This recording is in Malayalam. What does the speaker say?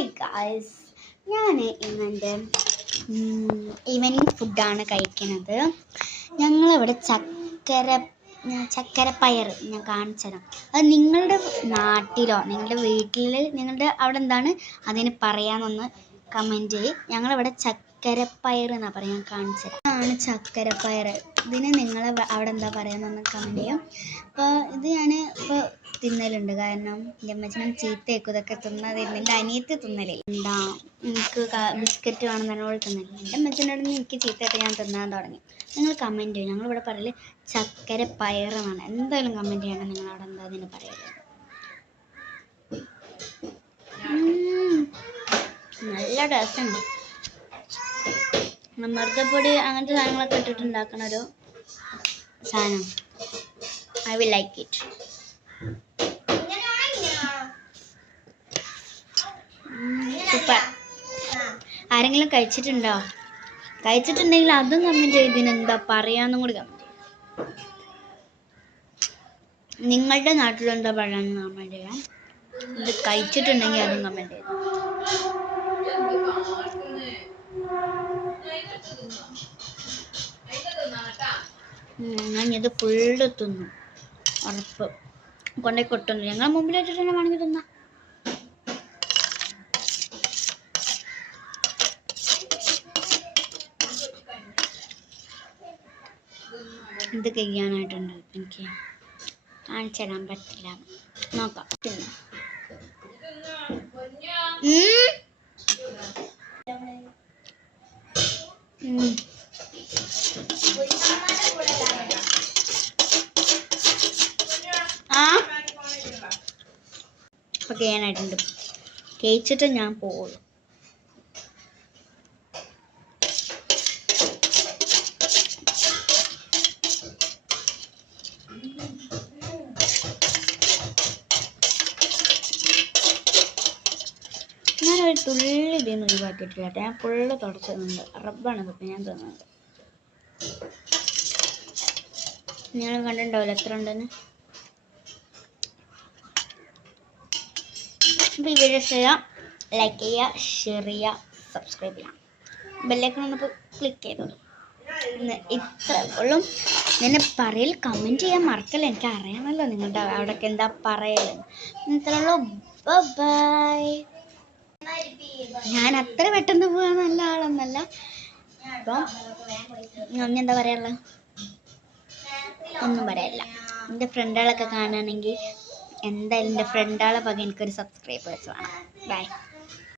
ഹായ് ഗായ്സ്, ഞാൻ ഇന്നെൻ്റെ ഈവനിങ് ഫുഡാണ് കഴിക്കുന്നത്. ഞങ്ങളിവിടെ ചക്കരപ്പയർ ഞാൻ കാണിച്ചു തരാം. അത് നിങ്ങളുടെ നാട്ടിലോ നിങ്ങളുടെ വീട്ടിൽ നിങ്ങളുടെ അവിടെ എന്താണ് അതിന് പറയാമെന്നൊന്ന് കമൻറ്റ് ചെയ്യും. ഞങ്ങളിവിടെ ചക്കരപ്പയർ എന്നാണ് പറയാൻ കാണിച്ചു തരാം. ഇതാണ് ചക്കരപ്പയർ. ഇതിന് നിങ്ങൾ അവിടെ എന്താ പറയാമെന്നൊന്ന് കമൻറ്റ് ചെയ്യും. അപ്പോൾ ഇത് ഞാൻ ഇപ്പോൾ തിന്നലുണ്ട്. കാരണം എൻ്റെ അമ്മച്ചനും ചീത്തയേക്കും ഇതൊക്കെ തിന്നാതിരുന്ന്. എൻ്റെ അനിയത്തി തിന്നലില്ല. എനിക്ക് ബിസ്ക്കറ്റ് വേണമെന്ന് എന്നോട് തിന്നലില്ല. എൻ്റെ അമ്മച്ചനോട് എനിക്ക് ചീത്തയായിട്ട് ഞാൻ തിന്നാൻ തുടങ്ങി. നിങ്ങൾ കമൻറ്റ് ചെയ്യും. ഞങ്ങളിവിടെ പറയൽ ചക്കരപ്പയർ എന്നാണ്. എന്തായാലും കമൻറ്റ് ചെയ്യണം നിങ്ങളവിടെ എന്താ അതിന് പറയല്. നല്ല ടേസ്റ്റുണ്ട്. മർദ്ദപ്പൊടി അങ്ങനത്തെ സാധനങ്ങളൊക്കെ ഇട്ടിട്ട് ഉണ്ടാക്കുന്ന ഒരു സാധനം. I will like it. Super. ആരെങ്കിലും കഴിച്ചിട്ടുണ്ടോ? കഴിച്ചിട്ടുണ്ടെങ്കിൽ അതും കമൻറ്റ് ചെയ്ത് ഇതിനെന്താ പറയാന്നും കൂടി കമൻറ്റ് ചെയ്യാം. നിങ്ങളുടെ നാട്ടിലെന്താ പറയാമെന്ന് കമൻറ്റ് ചെയ്യാം. ഇത് കഴിച്ചിട്ടുണ്ടെങ്കിൽ അതും കമൻറ്റ് ചെയ്തു. ഞാനിത് ഫുള്ള് തിന്നു, ഉറപ്പ്. കൊണ്ടേ കൊട്ടുന്നു. ഞങ്ങൾ മുമ്പിൽ വെച്ചിട്ട് തന്നെ വേണമെങ്കിൽ തിന്നാം. ഇത് കഴിയാനായിട്ടുണ്ട്. എനിക്ക് കാണിച്ചു തരാൻ പറ്റില്ല. നോക്കാം. ഇപ്പൊ കഴിയാനായിട്ടുണ്ട്. കഴിച്ചിട്ട് ഞാൻ പോകുള്ളൂ. ഞാനൊരു തുള്ളി ഇതിന്ന് ഒഴിവാക്കിയിട്ടില്ല. ഞാൻ ഫുള്ള് തുടച്ചിട്ടുണ്ട്. റബ്ബാണ് ഇപ്പം ഞാൻ തിന്നത്. നിങ്ങൾ കണ്ടിട്ടുണ്ടാവില്ല എത്ര ഉണ്ടെന്ന്. അപ്പോൾ ഈ വീഡിയോ ചെയ്യാം, ലൈക്ക് ചെയ്യുക, ഷെയർ ചെയ്യുക, സബ്സ്ക്രൈബ് ചെയ്യാം. ബെല്ലൈക്കൺ ഒന്നിപ്പോൾ ക്ലിക്ക് ചെയ്തോളൂ. ഇത്ര ഉള്ളും. ഞാൻ പറയൽ കമൻറ്റ് ചെയ്യാൻ മറക്കല്ല. എനിക്ക് അറിയാമല്ലോ നിങ്ങളുടെ അവിടെയൊക്കെ എന്താ പറയലെന്ന്. ഇത്രയുള്ളൂ. ബൈ. ഞാൻ അത്ര പെട്ടെന്ന് പോകാൻ നല്ല ആളൊന്നല്ല. അപ്പം എന്താ പറയാനുള്ളത്? ഒന്നും പറയാനില്ല. എൻ്റെ ഫ്രണ്ടുകളൊക്കെ കാണുകയാണെങ്കിൽ എന്തായാലും എൻ്റെ ഫ്രണ്ടുകളെ പക എനിക്കൊരു സബ്സ്ക്രൈബേഴ്സ് വേണം. ബൈ.